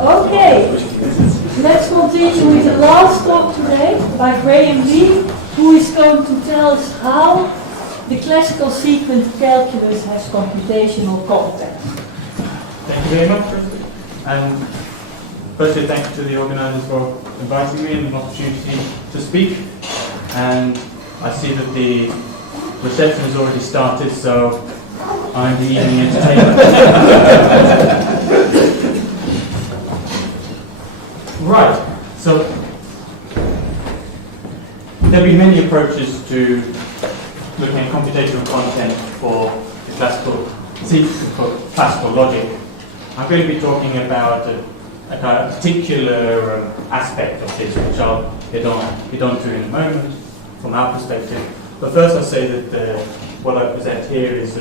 Okay, let's continue with the last talk today by Graham Leigh, who is going to tell us how the classical sequent calculus has computational context. Thank you very much. And firstly, thank you to the organisers for inviting me and an opportunity to speak. And I see that the reception has already started, so I'm the evening entertainer. Right, so there'll be many approaches to looking at computational content for the classical logic. I'm going to be talking about a kind of particular aspect of this, which I'll get onto in a moment from our perspective. But first I'll say that what I present here is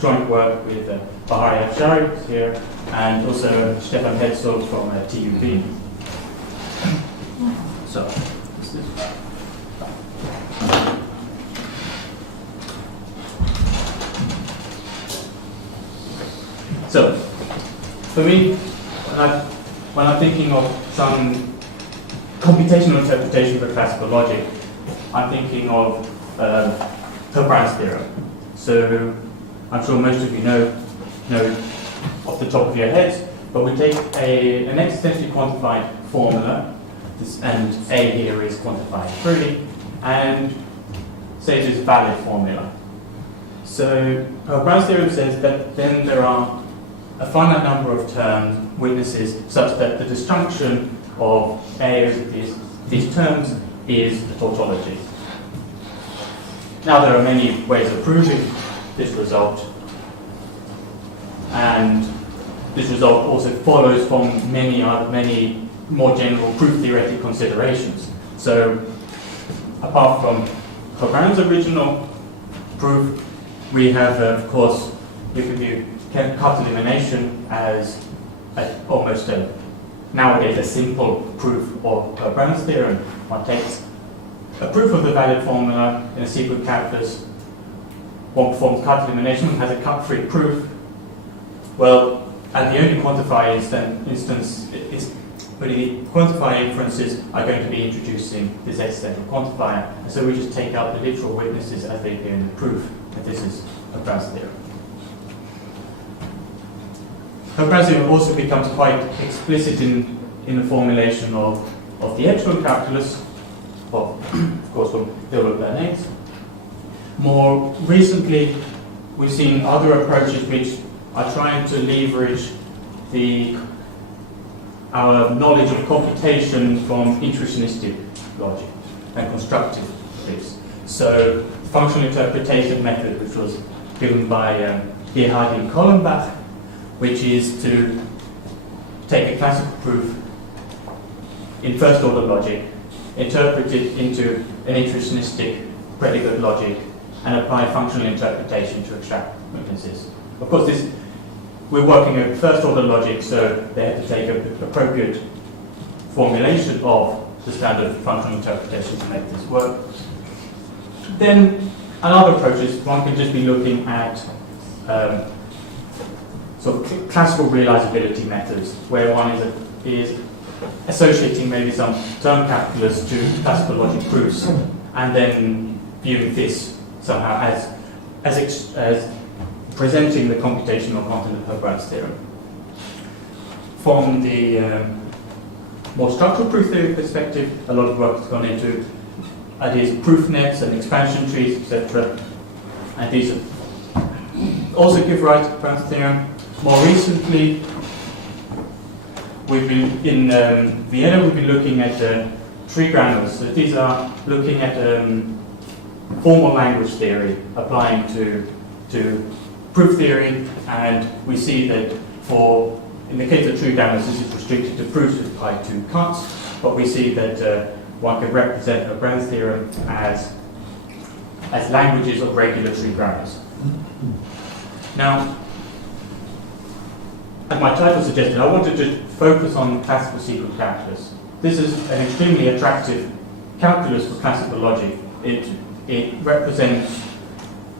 joint work with Bahari Afshari here, and also Stefan Hetzel from TUV. So, for me, when I'm thinking of some computational interpretation for classical logic, I'm thinking of Herbrand's theorem. So I'm sure most of you know off the top of your heads, but we take an existentially quantified formula, and A here is quantifier-free, and say it is a valid formula. So Herbrand's theorem says that then there are a finite number of terms, witnesses, such that the disjunction of A of these terms is a tautology. Now there are many ways of proving this result, and this result also follows from many more general proof-theoretic considerations. So, apart from Herbrand's original proof, we have, of course, you could view cut-elimination as almost nowadays a simple proof of Herbrand's theorem. One takes a proof of the valid formula in a sequent calculus, one performs cut-elimination, has a cut-free proof. Well, and the only quantifier instance is the quantifier inferences are going to be introducing this existential quantifier, and so we just take out the literal witnesses as they appear in the proof that this is Herbrand's theorem. Herbrand's theorem also becomes quite explicit in the formulation of the echelon calculus, of course from Bernays. More recently, we've seen other approaches which are trying to leverage our knowledge of computation from intuitionistic logic and constructive beliefs. So, functional interpretation method, which was given by Gerhard and Kollenbach, which is to take a classical proof in first order logic, interpret it into an intuitionistic predicate logic, and apply functional interpretation to extract witnesses. Of course, we're working with first order logic, so they have to take an appropriate formulation of the standard functional interpretation to make this work. Then another approach is one can just be looking at sort of classical realizability methods, where one is associating maybe some term calculus to classical logic proofs, and then viewing this somehow as presenting the computational content of Herbrand's theorem. From the more structural proof theory perspective, a lot of work has gone into ideas of proof nets and expansion trees, etc. And these also give rise to Herbrand's theorem. More recently, we've been in Vienna. We've been looking at tree grammars. So these are looking at formal language theory applying to proof theory, and we see that in the case of tree grammars, this is restricted to proofs applied to cuts, but we see that one can represent Herbrand's theorem as languages of regular tree grammars. Now, as my title suggested, I wanted to focus on classical sequent calculus. This is an extremely attractive calculus for classical logic. It represents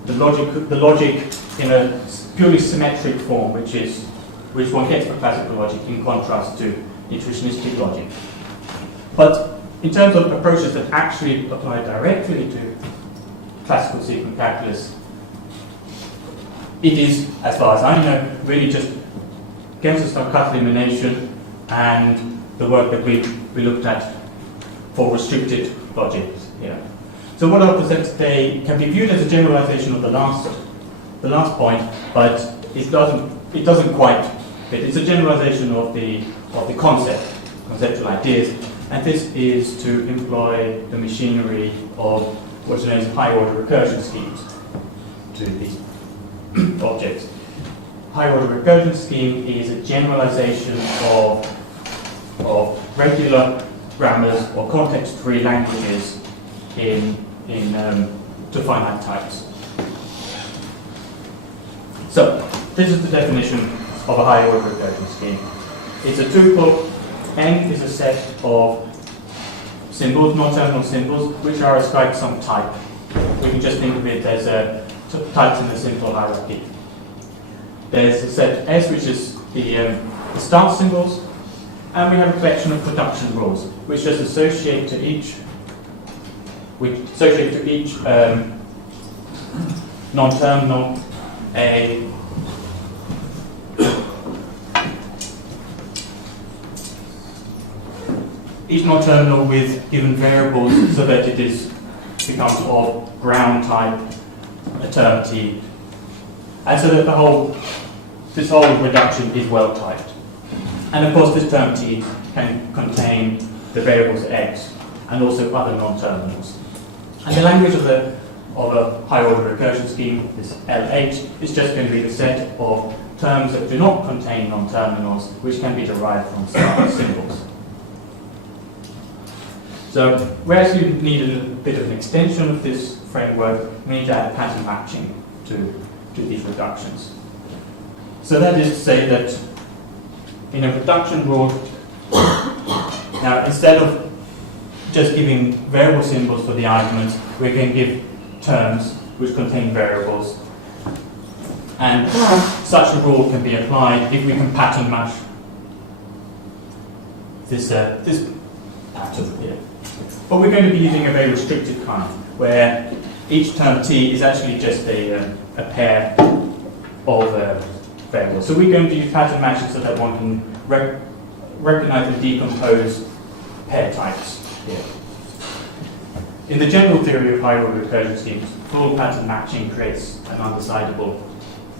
the logic in a purely symmetric form, which is which one gets for classical logic in contrast to intuitionistic logic. But in terms of approaches that actually apply directly to classical sequent calculus, it is, as far as I know, really just Gems's cut-elimination and the work that we looked at for restricted logic here. So what I'll present today can be viewed as a generalization of the last point, but it doesn't quite fit. It's a generalization of the conceptual ideas, and this is to employ the machinery of what's known as high-order recursion schemes to these objects. High-order recursion scheme is a generalization of regular grammars or context-free languages to finite types. So, this is the definition of a high-order recursion scheme. It's a tuple. N is a set of symbols, non-terminal symbols, which are ascribed some type. We can just think of it as types in the simple hierarchy. There's a set S, which is the start symbols, and we have a collection of production rules, which just associate to each non-terminal each non-terminal with given variables so that it becomes of ground type, a term T, and so that this whole reduction is well typed. And of course this term T can contain the variables X and also other non-terminals. And the language of a high-order recursion scheme, this LH, is just going to be the set of terms that do not contain non-terminals, which can be derived from start symbols. So we actually need a bit of an extension of this framework. We need to add pattern matching to these reductions. So that is to say that in a reduction rule, now instead of just giving variable symbols for the arguments, we can give terms which contain variables. And such a rule can be applied if we can pattern match this pattern here. But we're going to be using a very restricted kind, where each term T is actually just a pair of variables. So we're going to use pattern matching so that one can recognize and decompose pair types here. In the general theory of high-order recursion schemes, full pattern matching creates an undecidable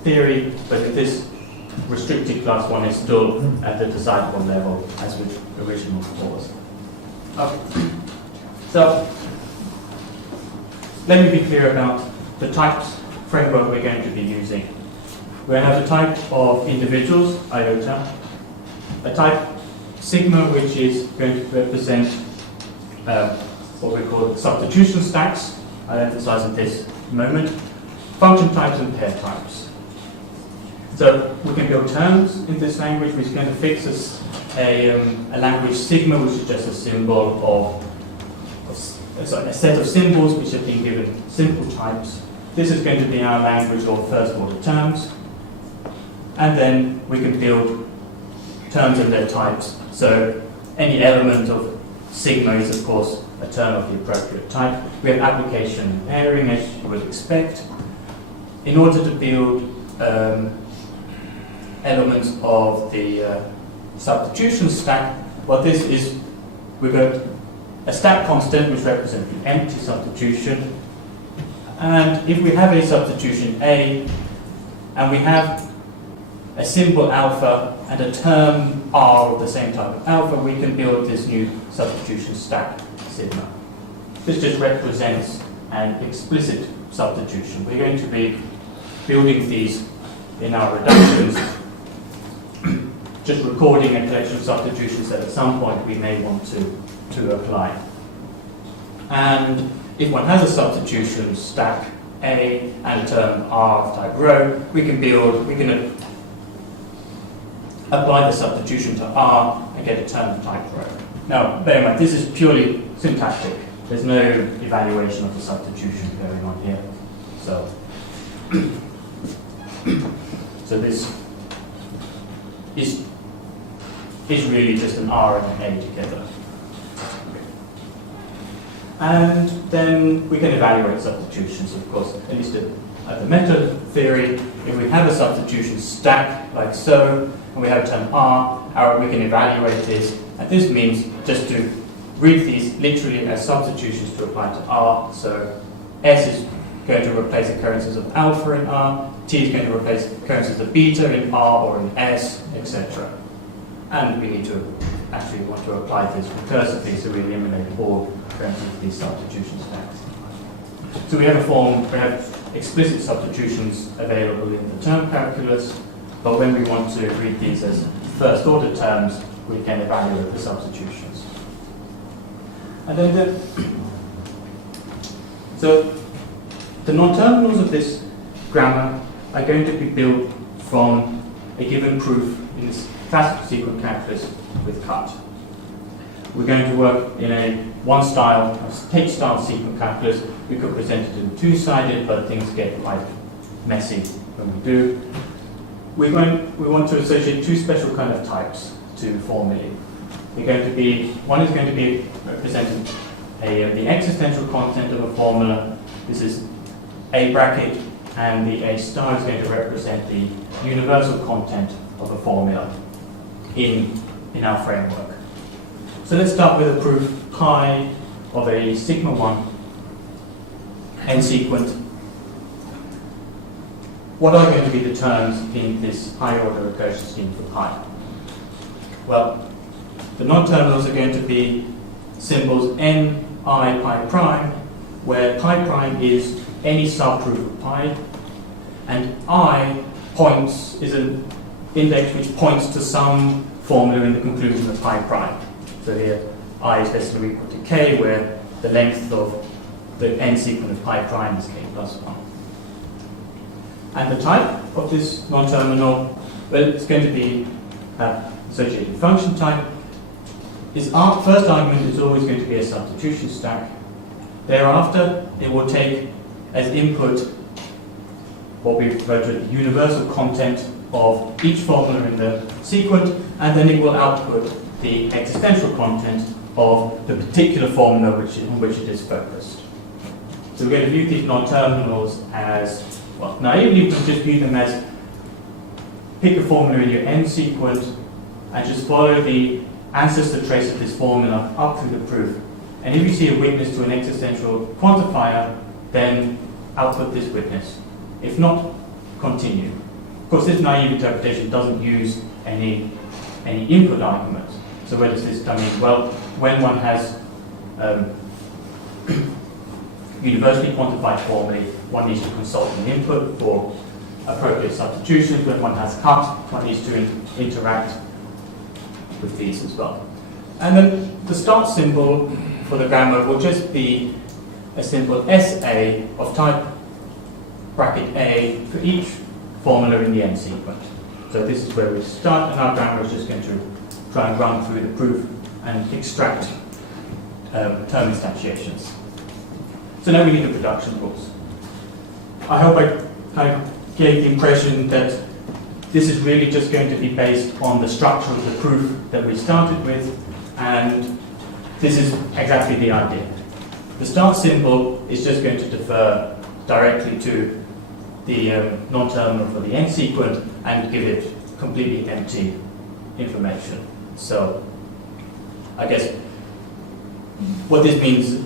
theory, but in this restricted class one is still at the decidable level as with original HORS. Okay. So, let me be clear about the types framework we're going to be using. We're going to have a type of individuals, iota, a type sigma, which is going to represent what we call substitution stacks. I'll emphasize at this moment. Function types and pair types. So we can build terms in this language, which is going to fix us a language sigma, which is just a symbol of a set of symbols which have been given simple types. This is going to be our language of first order terms. And then we can build terms and their types. So any element of sigma is, of course, a term of the appropriate type. We have application and pairing, as you would expect. In order to build elements of the substitution stack, what this is, we've got a stack constant which represents the empty substitution. And if we have a substitution A, and we have a symbol alpha and a term R of the same type of alpha, we can build this new substitution stack sigma. This just represents an explicit substitution. We're going to be building these in our reductions, just recording a collection of substitutions that at some point we may want to apply. And if one has a substitution stack A and a term R of type rho, we can apply the substitution to R and get a term of type rho. Now, bear in mind, this is purely syntactic. There's no evaluation of the substitution going on here. So this is really just an R and an A together. And then we can evaluate substitutions, of course, at least at the meta theory. If we have a substitution stack like so, and we have a term R, we can evaluate this. And this means just to read these literally as substitutions to apply to R. So S is going to replace occurrences of alpha in R, T is going to replace occurrences of beta in R or in S, etc. And we need to actually want to apply this recursively, so we eliminate all occurrences of these substitution stacks. So we have a form, we have explicit substitutions available in the term calculus, but when we want to read these as first order terms, we can evaluate the substitutions. And then so the non-terminals of this grammar are going to be built from a given proof in this classical sequent calculus with cut. We're going to work in a one-style, Tate-style sequent calculus. We could present it in two-sided, but things get quite messy when we do. We want to associate two special kind of types to formulae. They're going to be, one is going to be representing the existential content of a formula. This is A bracket, and the A star is going to represent the universal content of a formula in our framework. So let's start with a proof pi of a sigma 1 n sequent. What are going to be the terms in this higher order recursion scheme for pi? Well, the non-terminals are going to be symbols n, I, pi prime, where pi prime is any subproof of pi, and I is an index which points to some formula in the conclusion of pi prime. So here, I is less than or equal to k, where the length of the n sequent of pi prime is k plus 1. And the type of this non-terminal, well, it's going to be associated function type. Its first argument is always going to be a substitution stack. Thereafter, it will take as input what we refer to as the universal content of each formula in the sequent, and then it will output the existential content of the particular formula on which it is focused. So we're going to view these non-terminals as, well, naively we can just view them as pick a formula in your n sequent and just follow the ancestor trace of this formula up through the proof. And if you see a witness to an existential quantifier, then output this witness. If not, continue. Of course, this naive interpretation doesn't use any input arguments. So where does this come in? Well, when one has universally quantified formulae, one needs to consult an input for appropriate substitutions. When one has cut, one needs to interact with these as well. And then the start symbol for the grammar will just be a simple SA of type bracket A for each formula in the n sequence. So this is where we start, and our grammar is just going to try and run through the proof and extract term instantiations. So now we need the production rules. I hope I kind of gave the impression that this is really just going to be based on the structure of the proof that we started with, and this is exactly the idea. The start symbol is just going to defer directly to the non-terminal for the n sequent and give it completely empty information. So I guess what this means,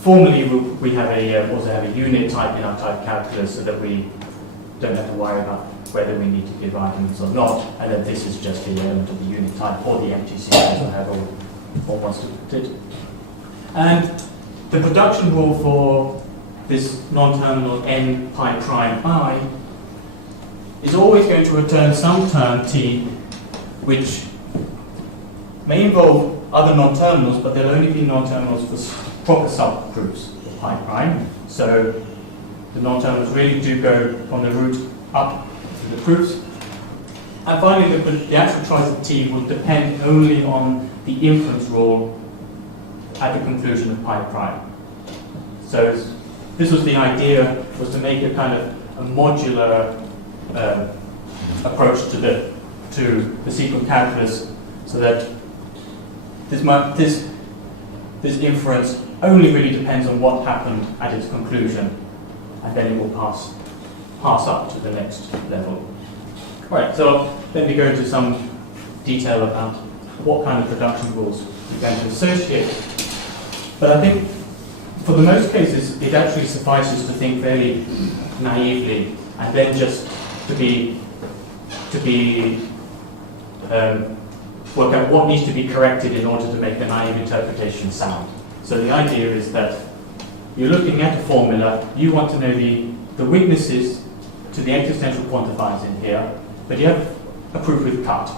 formally we have also have a unit type in our type calculus so that we don't have to worry about whether we need to give arguments or not, and then this is just the element of the unit type or the empty sequence, or however one wants to put it. And the production rule for this non-terminal n pi prime I is always going to return some term t which may involve other non-terminals, but they'll only be non-terminals for proper subproofs of pi prime. So the non-terminals really do go from the root up to the proofs. And finally, the actual choice of t will depend only on the inference rule at the conclusion of pi prime. So this was the idea, was to make a kind of a modular approach to the sequent calculus, so that this inference only really depends on what happened at its conclusion, and then it will pass up to the next level. Right, so let me go into some detail about what kind of reduction rules we're going to associate. But I think for the most cases, it actually suffices to think fairly naively, and then just to work out what needs to be corrected in order to make the naive interpretation sound. So the idea is that you're looking at a formula, you want to know the weaknesses to the existential quantifiers in here, but you have a proof with cut.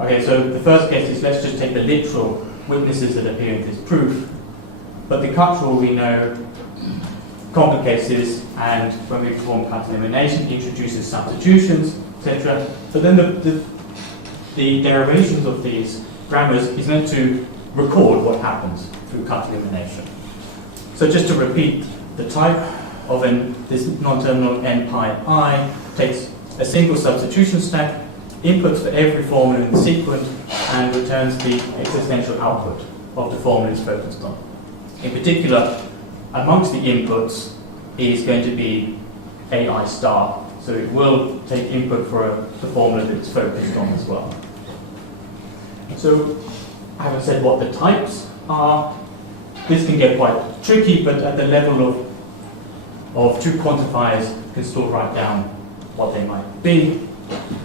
Okay, so the first case is let's just take the literal weaknesses that appear in this proof, but the cut rule we know complicates this, and when we perform cut-elimination, introduces substitutions, etc. But then the derivations of these grammars is meant to record what happens through cut-elimination. So just to repeat, the type of this non-terminal n pi I takes a single substitution stack, inputs for every formula in the sequence, and returns the existential output of the formula it's focused on. In particular, amongst the inputs is going to be AI star, so it will take input for the formula that it's focused on as well. So I haven't said what the types are. This can get quite tricky, but at the level of two quantifiers, you can still write down what they might be.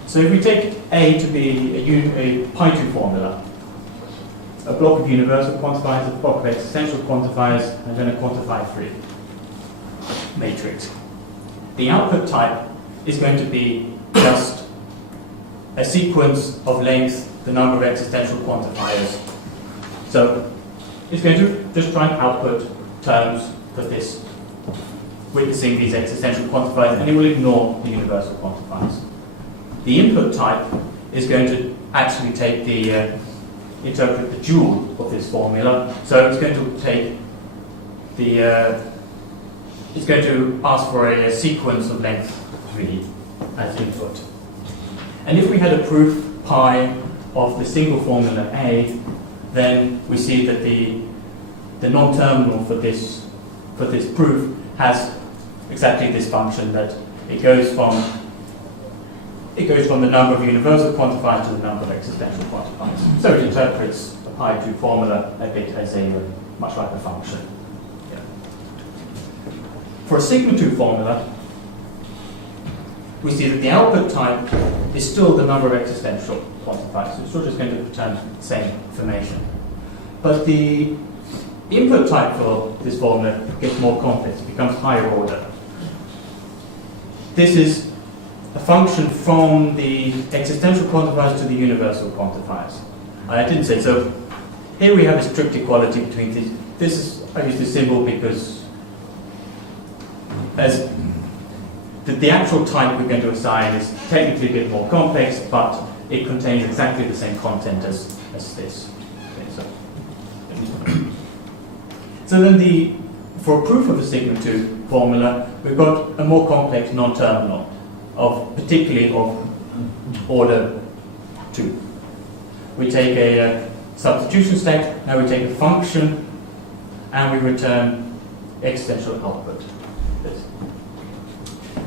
So if we take A to be a pi2 formula, a block of universal quantifiers, a block of existential quantifiers, and then a quantifier-free matrix. The output type is going to be just a sequence of length, the number of existential quantifiers. So it's going to just try and output terms for this, witnessing these existential quantifiers, and it will ignore the universal quantifiers. The input type is going to actually take interpret the dual of this formula. So it's going to take it's going to ask for a sequence of length 3 as input. And if we had a proof pi of the single formula A, then we see that the non-terminal for this proof has exactly this function, that it goes from the number of universal quantifiers to the number of existential quantifiers. So it interprets a pi2 formula a bit as much like a function. Yeah. For a sigma 2 formula, we see that the output type is still the number of existential quantifiers. So it's still just going to return the same information. But the input type for this formula gets more complex, it becomes higher order. This is a function from the existential quantifiers to the universal quantifiers. I didn't say so. Here we have a strict equality between these. I use this symbol because as the actual type we're going to assign is technically a bit more complex, but it contains exactly the same content as this. Okay, so then for a proof of the sigma 2 formula, we've got a more complex non-terminal, particularly of order 2. We take a substitution stack, now we take a function, and we return existential output.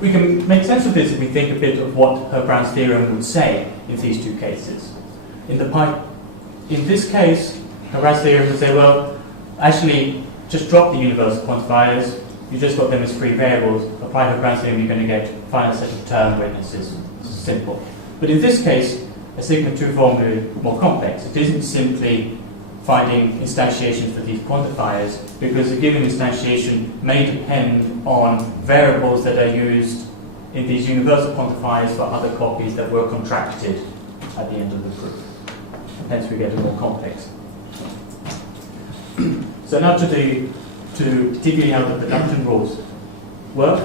We can make sense of this if we think a bit of what Herbrand's theorem would say in these two cases. In this case, Herbrand's theorem would say, well, actually, just drop the universal quantifiers. You just got them as free variables. Apply Herbrand's theorem, you're going to get a finite set of term witnesses. It's simple. But in this case, a sigma 2 formula is more complex. It isn't simply finding instantiations for these quantifiers, because a given instantiation may depend on variables that are used in these universal quantifiers for other copies that were contracted at the end of the proof. Hence we get a more complex. So now to particularly how the deduction rules work.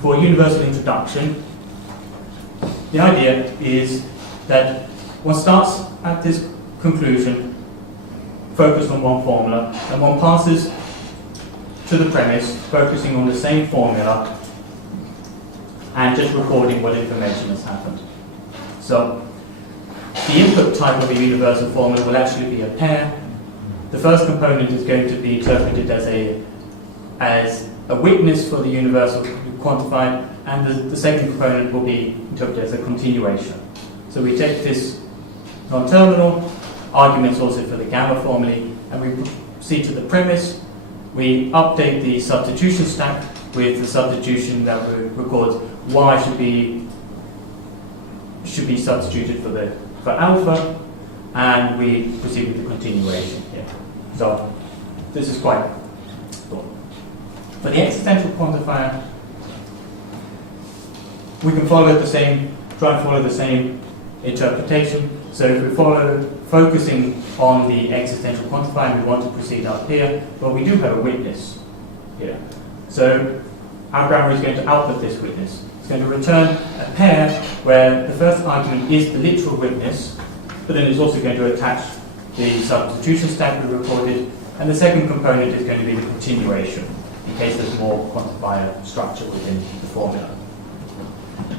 For universal introduction, the idea is that one starts at this conclusion focused on one formula, and one passes to the premise focusing on the same formula and just recording what information has happened. So the input type of a universal formula will actually be a pair. The first component is going to be interpreted as a witness for the universal quantified, and the second component will be interpreted as a continuation. So we take this non-terminal, arguments also for the gamma formulae, and we proceed to the premise. We update the substitution stack with the substitution that records y should be substituted for alpha, and we proceed with the continuation here. So this is quite cool. For the existential quantifier, we can try and follow the same interpretation. So if we focusing on the existential quantifier, we want to proceed up here, but we do have a witness here. So our grammar is going to output this witness. It's going to return a pair where the first argument is the literal witness, but then it's also going to attach the substitution stack we recorded, and the second component is going to be the continuation, in case there's more quantifier structure within the formula.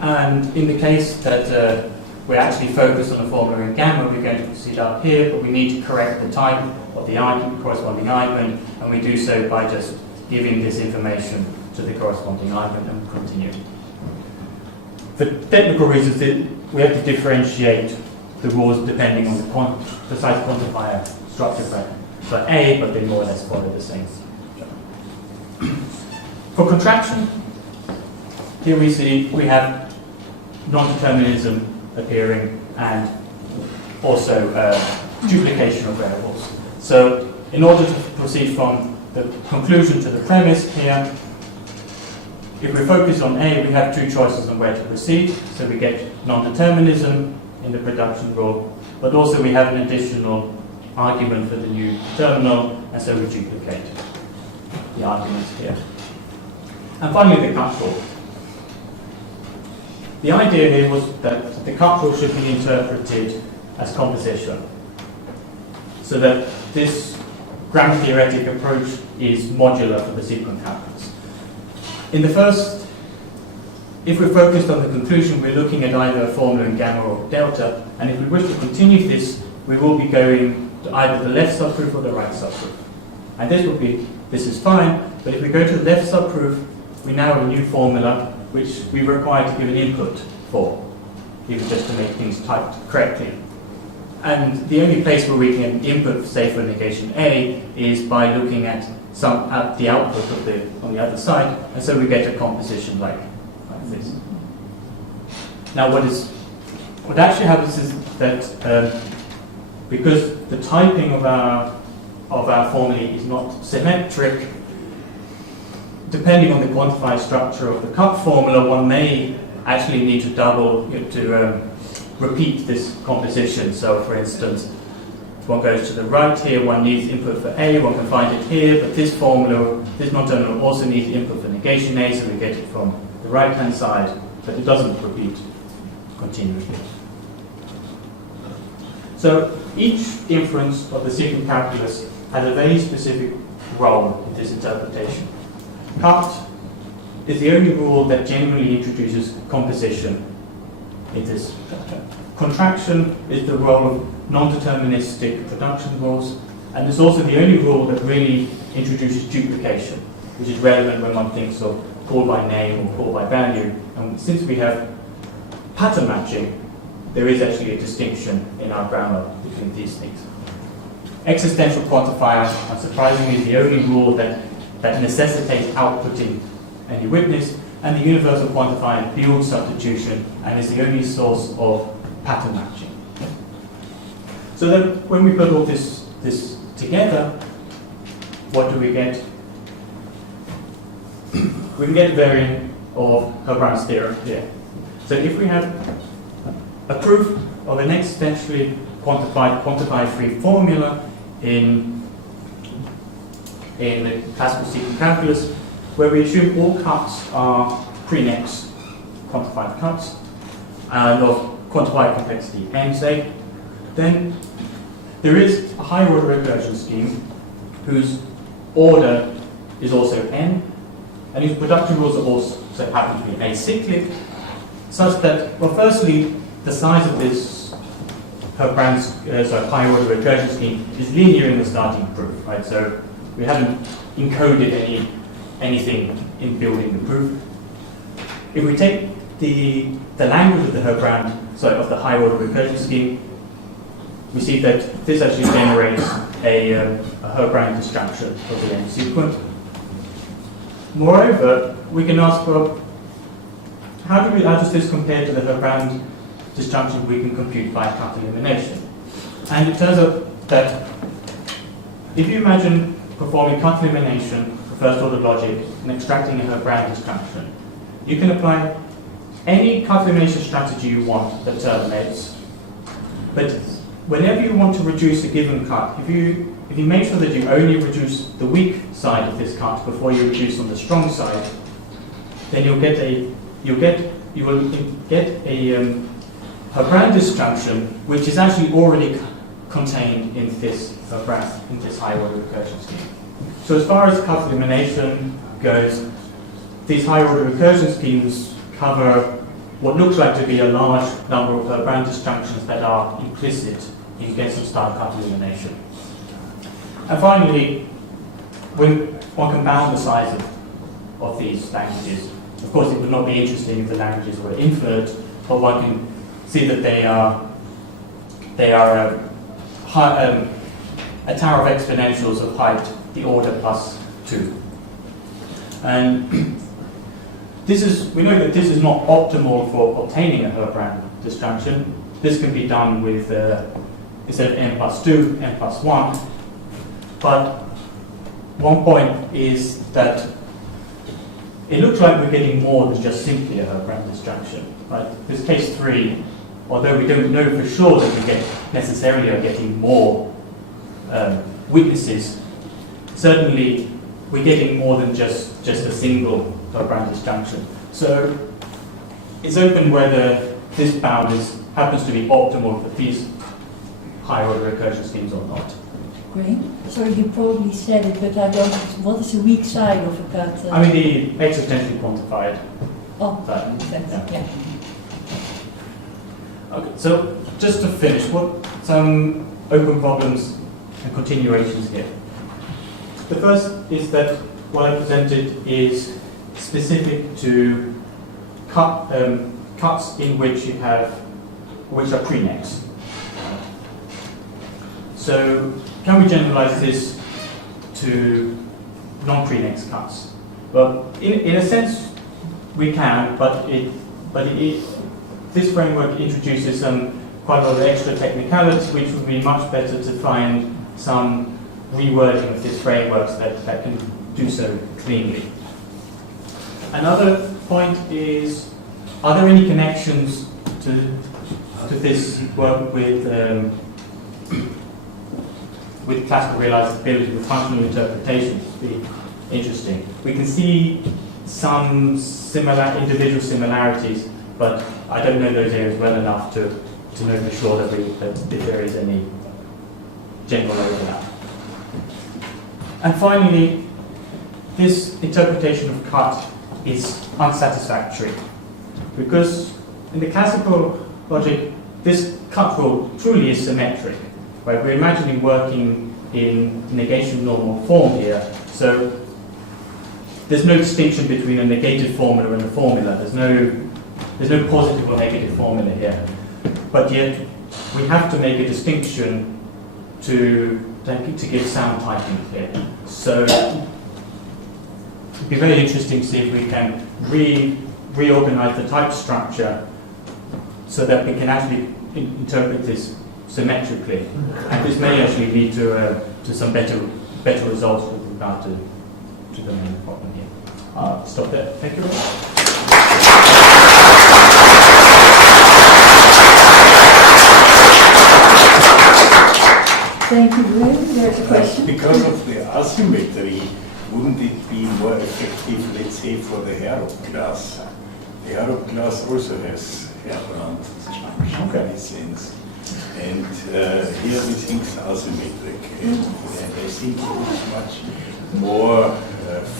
And in the case that we're actually focused on the formula in gamma, we're going to proceed up here, but we need to correct the type of the corresponding argument, and we do so by just giving this information to the corresponding argument and continue. For technical reasons, we have to differentiate the rules depending on the precise quantifier structure for A, but they more or less follow the same. For contraction, here we have non-determinism appearing and also duplication of variables. So in order to proceed from the conclusion to the premise here, if we focus on A, we have two choices on where to proceed. So we get non-determinism in the production rule, but also we have an additional argument for the new terminal, and so we duplicate the arguments here. And finally, the cut rule. The idea here was that the cut rule should be interpreted as composition, so that this grammar-theoretic approach is modular for the sequent calculus. In the first, if we're focused on the conclusion, we're looking at either a formula in gamma or delta, and if we wish to continue this, we will be going to either the left subproof or the right subproof. And this is fine, but if we go to the left subproof, we now have a new formula which we require to give an input for, even just to make things typed correctly. And the only place where we can input, say, for negation A is by looking at the output on the other side, and so we get a composition like this. Now, what actually happens is that because the typing of our formulae is not symmetric, depending on the quantified structure of the cut formula, one may actually need to repeat this composition. So, for instance, if one goes to the right here, one needs input for A, one can find it here, but this formula, this non-terminal also needs input for negation A, so we get it from the right-hand side, but it doesn't repeat continuously. So each inference of the sequent calculus has a very specific role in this interpretation. Cut is the only rule that generally introduces composition in this structure. Contraction is the role of non-deterministic production rules, and it's also the only rule that really introduces duplication, which is relevant when one thinks of call by name or call by value. And since we have pattern matching, there is actually a distinction in our grammar between these things. Existential quantifier, unsurprisingly, is the only rule that necessitates outputting any witness, and the universal quantifier builds substitution and is the only source of pattern matching. So then, when we put all this together, what do we get? We can get a variant of Herbrand's theorem here. So if we have a proof of an existentially quantifier-free formula in the classical sequent calculus, where we assume all cuts are pre-next quantified cuts and of quantified complexity n, say, then there is a higher order recursion scheme whose order is also n, and whose production rules are also happen to be acyclic, such that, well, firstly, the size of this Herbrand's high order recursion scheme is linear in the starting proof, right? So we haven't encoded anything in building the proof. If we take the language of the Herbrand, of the high order recursion scheme, we see that this actually generates a Herbrand disjunction of the n sequent. Moreover, we can ask, well, how does this compare to the Herbrand disjunction we can compute by cut-elimination? And it turns out that if you imagine performing cut-elimination for first-order logic and extracting a Herbrand disjunction, you can apply any cut-elimination strategy you want that terminates, but whenever you want to reduce a given cut, if you make sure that you only reduce the weak side of this cut before you reduce on the strong side, then you will get a Herbrand disjunction which is actually already contained in this Herbrand, in this high order recursion scheme. So as far as cut-elimination goes, these high order recursion schemes cover what looks like to be a large number of Herbrand disjunctions that are implicit in Gensen-style cut-elimination. And finally, when one can bound the size of these languages, of course it would not be interesting if the languages were infinite, but one can see that they are a tower of exponentials of height, the order plus 2. And we know that this is not optimal for obtaining a Herbrand disjunction. This can be done with, instead of n plus 2, n plus 1. But one point is that it looks like we're getting more than just simply a Herbrand disjunction. Right? This case 3, although we don't know for sure that we necessarily are getting more witnesses, certainly we're getting more than just a single Herbrand disjunction. So it's open whether this bound happens to be optimal for these high order recursion schemes or not. Great. So you probably said it, but I don't. What is the weak side of a cut? I mean the existentially quantified. Oh, yeah. yeah. Okay, so just to finish, some open problems and continuations here. The first is that what I presented is specific to cuts in which are pre-next. So can we generalize this to non-pre-next cuts? Well, in a sense we can, but this framework introduces quite a lot of extra technicalities, which would be much better to find some rewording of this framework that can do so cleanly. Another point is, are there any connections to this work with classical realizability, with functional interpretations? Be interesting. We can see some individual similarities, but I don't know those areas well enough to know for sure that if there is any general overlap. And finally, this interpretation of cut is unsatisfactory, because in the classical logic, this cut rule truly is symmetric. Right? We're imagining working in negation normal form here, so there's no distinction between a negated formula and a formula. There's no positive or negative formula here, but yet we have to make a distinction to give sound typing here. So it'd be very interesting to see if we can reorganize the type structure so that we can actually interpret this symmetrically, and this may actually lead to some better results with regard to the main problem here. I'll stop there. Thank you very much. Thank you, Glenn. There's a question. Because of the asymmetry, wouldn't it be more effective, let's say, for the Herbrand class? The Herbrand class also has Herbrand disjunction in this sense. And here the things are asymmetric. And I think it is much more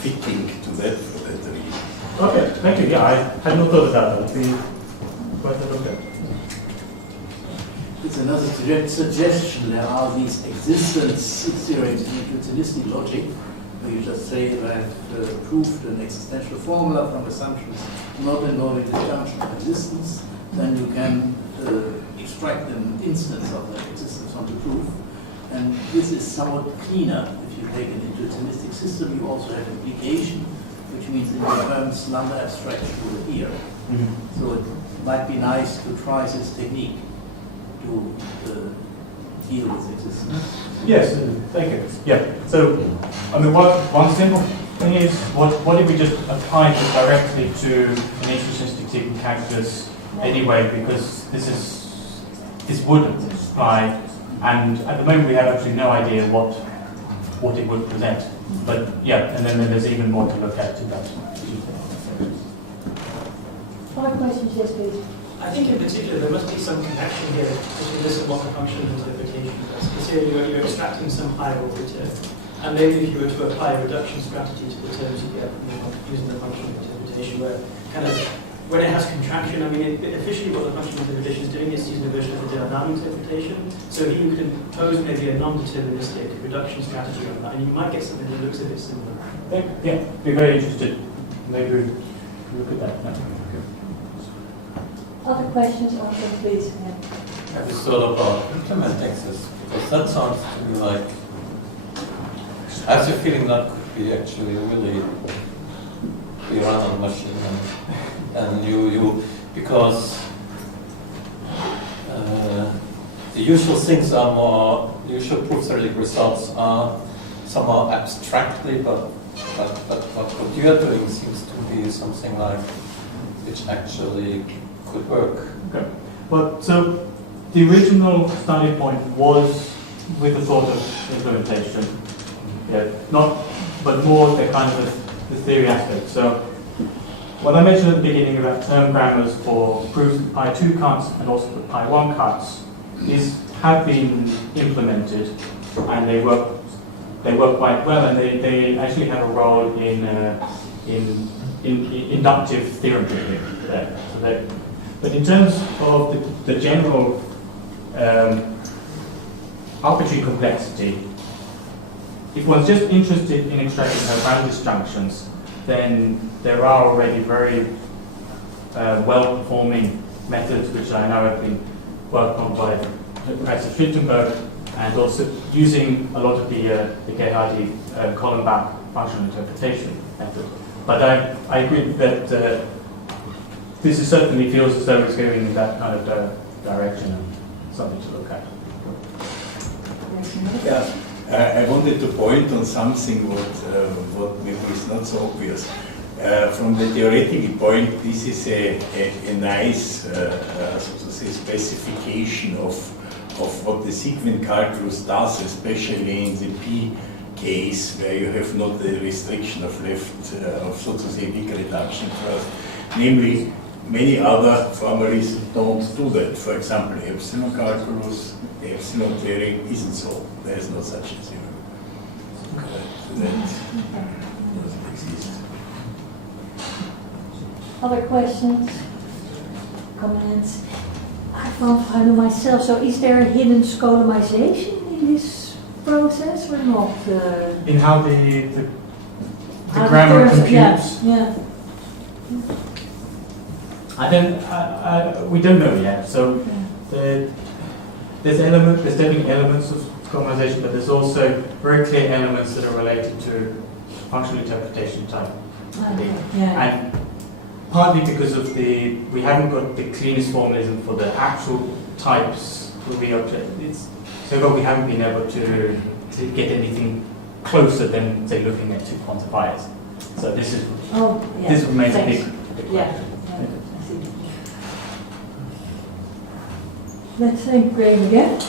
fitting to that for that reason. Okay, thank you. Yeah, I had no thought of that. That would be worth a look at. it's another suggestion. There are these existence theorems in intuitionistic logic, where you just say, if I have proved an existential formula from assumptions not involving disjunction of existence, then you can extract an instance of that existence from the proof. And this is somewhat cleaner. If you take an intuitionistic system, you also have implication, which means in the terms lambda abstraction will appear. So it might be nice to try this technique to deal with existence. Yes, thank you. Yeah, so, I mean, one simple thing is, what if we just apply this directly to an intuitionistic sequent calculus anyway, because this wouldn't apply, and at the moment we have actually no idea what it would present. But yeah, and then there's even more to look at to that. Other questions, yes, please. I think in particular there must be some connection here between this and what the functional interpretation does. Because here you're extracting some higher order term. And maybe if you were to apply a reduction strategy to the terms you get using the functional interpretation, where kind of when it has contraction, I mean, officially what the functional interpretation is doing is using a version of the dynamic interpretation. So here you can pose maybe a non-deterministic reduction strategy on that, and you might get something that looks a bit similar. Yeah, be very interested. Maybe we look at that now. Other questions, also, please. Yeah. Have you thought about implementing this? Because that sounds to me like, I have the feeling that could be actually really be run on machine, and you because the usual things are more, the usual proof-theoretic results are somehow abstractly, but what you are doing seems to be something like which actually could work. Okay. Well, so the original starting point was with the thought of implementation. Yeah, but more the kind of the theory aspect. So what I mentioned at the beginning about term grammars for proofs of pi2 cuts and also for pi1 cuts, these have been implemented and they work quite well, and they actually have a role in inductive theorem proving there. But in terms of the general arbitrary complexity, if one's just interested in extracting Herbrand disjunctions, then there are already very well-performing methods which I know have been worked on by Professor Schwittenberg, and also using a lot of the Gerhardi column-back functional interpretation method. But I agree that this certainly feels as though it's going in that kind of direction, and something to look at. Yeah, I wanted to point on something what maybe is not so obvious. From the theoretical point, this is a nice, so to say, specification of what the sequent calculus does, especially in the P case, where you have not the restriction of so to say, big reduction first. Namely, many other formalisms don't do that. For example, epsilon calculus, the epsilon theory isn't so. There is no such a theorem. So that doesn't exist. Other questions? Comments? I can't find it myself. So is there a hidden scolomization in this process or not? In how the grammar computes? Yeah. We don't know yet. So there's definitely elements of scolomization, but there's also very clear elements that are related to functional interpretation type. And partly because of we haven't got the cleanest formalism for the actual types of the object. So we haven't been able to get anything closer than, say, looking at two quantifiers. So this remains a big yeah. Let's thank Graham again.